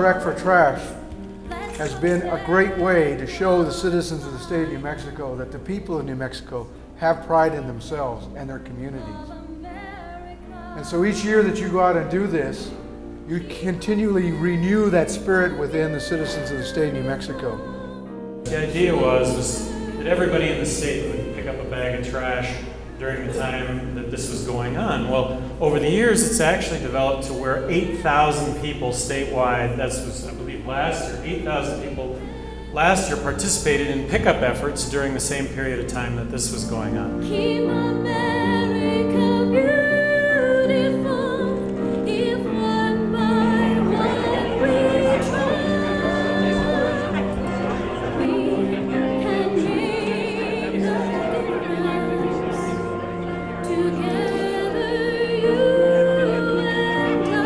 Trek for Trash has been a great way to show the citizens of the state of New Mexico that the people of New Mexico have pride in themselves and their communities. And so each year that you go out and do this, you continually renew that spirit within the citizens of the state of New Mexico. The idea was that everybody in the state would pick up a bag of trash during the time that this was going on. Well, over the years, it's actually developed to where 8,000 people statewide, that was, I believe, last year, 8,000 people last year participated in pickup efforts during the same period of time that this was going on. Keep America beautiful, if one by one we try, we can make a difference. Together, you and I.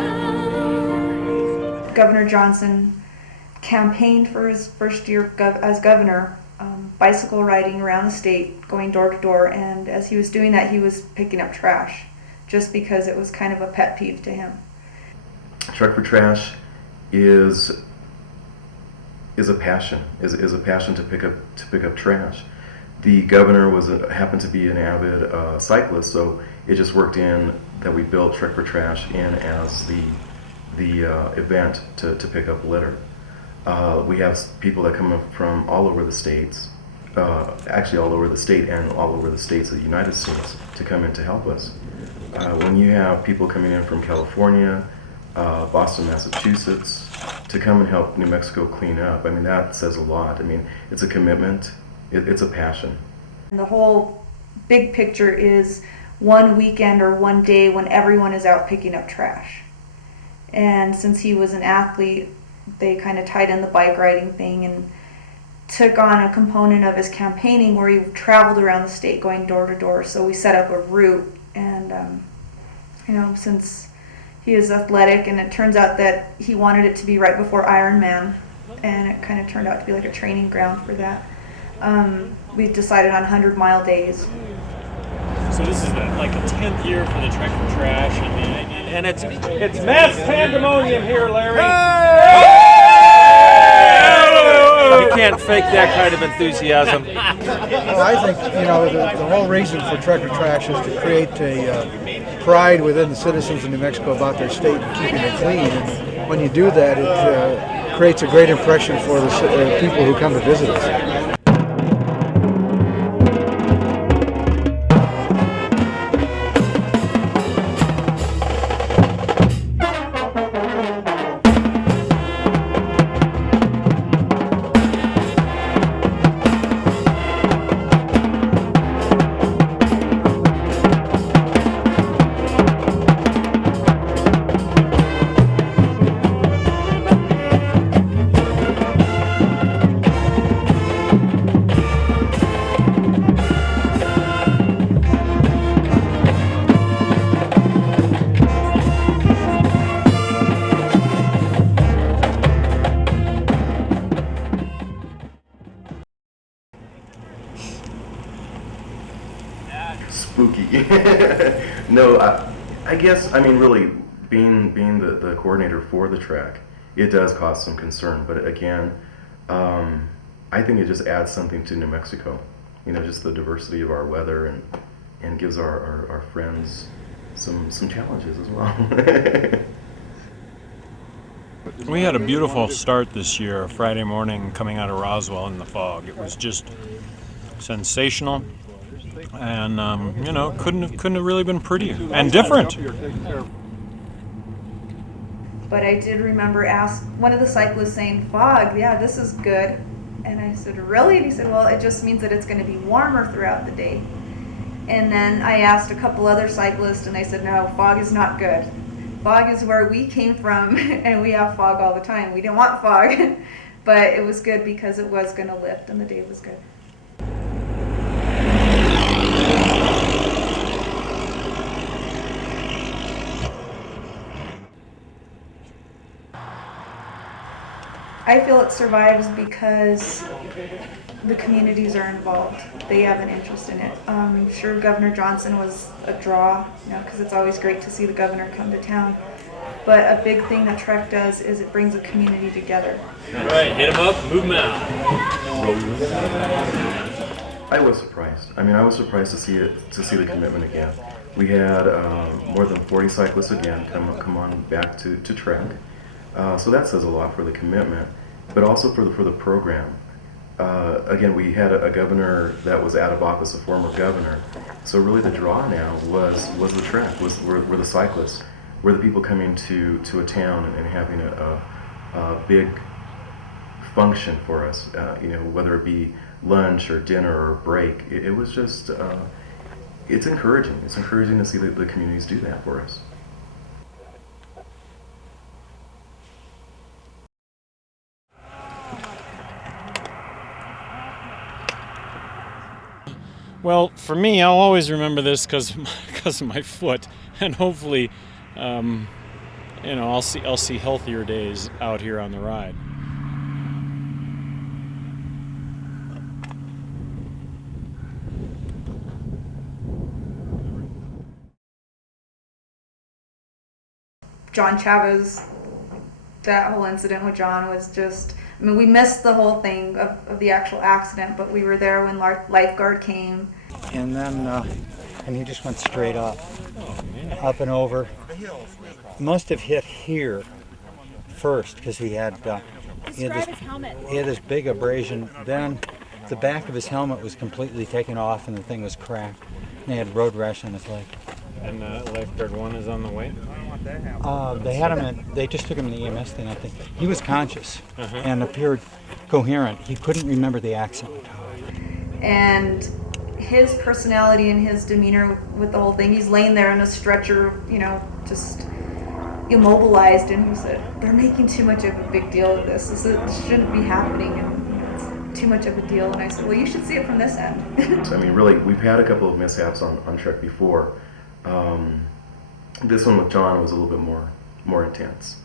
Governor Johnson campaigned for his first year as governor, bicycle riding around the state, going door to door, and as he was doing that, he was picking up trash, just because it was kind of a pet peeve to him. Trek for Trash is a passion, is a passion to pick up trash. The governor happened to be an avid cyclist, so it just worked in that we built Trek for Trash in as the event to pick up litter. We have people that come from all over the states, actually all over the state and all over the states of the United States to come in to help us. When you have people coming in from California, Boston, Massachusetts, to come and help New Mexico clean up, I mean, that says a lot. I mean, it's a commitment, it's a passion. And the whole big picture is one weekend or one day when everyone is out picking up trash. And since he was an athlete, they kind of tied in the bike riding thing and took on a component of his campaigning where he traveled around the state going door to door. So we set up a route, and since he is athletic, and it turns out that he wanted it to be right before Ironman, and it kind of turned out to be like a training ground for that. We decided on 100-mile days. So this is like the 10th year for the Trek for Trash, and it's mass pandemonium here, Larry. You can't fake that kind of enthusiasm. Well, I think, the whole reason for Trek for Trash is to create a pride within the citizens of New Mexico about their state and keeping it clean. And when you do that, it creates a great impression for the people who come to visit us. Spooky. No, I guess, really, being the coordinator for the track, it does cause some concern. But again, I think it just adds something to New Mexico. Just the diversity of our weather and gives our friends some challenges as well. We had a beautiful start this year, Friday morning coming out of Roswell in the fog. It was just sensational. And couldn't have really been prettier and different. But I did remember one of the cyclists saying, "Fog, yeah, this is good." And I said, "Really?" And he said, "Well, it just means that it's going to be warmer throughout the day." And then I asked a couple other cyclists, and they said, "No, fog is not good. Fog is where we came from, and we have fog all the time. We didn't want fog." But it was good because it was going to lift, and the day was good. I feel it survives because the communities are involved. They have an interest in it. I'm sure Governor Johnson was a draw, because it's always great to see the governor come to town. But a big thing that Trek does is it brings a community together. All right, hit them up, move them out. I was surprised. I mean, I was surprised to see the commitment again. We had more than 40 cyclists again come on back to Trek. So that says a lot for the commitment, but also for the program. Again, we had a governor that was out of office, a former governor. So really, the draw now was the Trek, were the cyclists, were the people coming to a town and having a big function for us. Whether it be lunch or dinner or break, it was just. It's encouraging. It's encouraging to see the communities do that for us. Well, for me, I'll always remember this because of my foot, and hopefully, I'll see healthier days out here on the ride. John Chavez, that whole incident with John was just, I mean, we missed the whole thing of the actual accident, but we were there when lifeguard came. And then and he just went straight up and over. Must have hit here first because he had this big abrasion. Then the back of his helmet was completely taken off and the thing was cracked. And he had road rash on his leg. And lifeguard 1 is on the way? They just took him to the EMS thing, I think. He was conscious and appeared coherent. He couldn't remember the accident. And his personality and his demeanor with the whole thing, he's laying there in a stretcher, just immobilized, and he said, they're making too much of a big deal of this. This shouldn't be happening, and it's too much of a deal. And I said, well, you should see it from this end. I mean, really, we've had a couple of mishaps on Trek before. This one with John was a little bit more intense.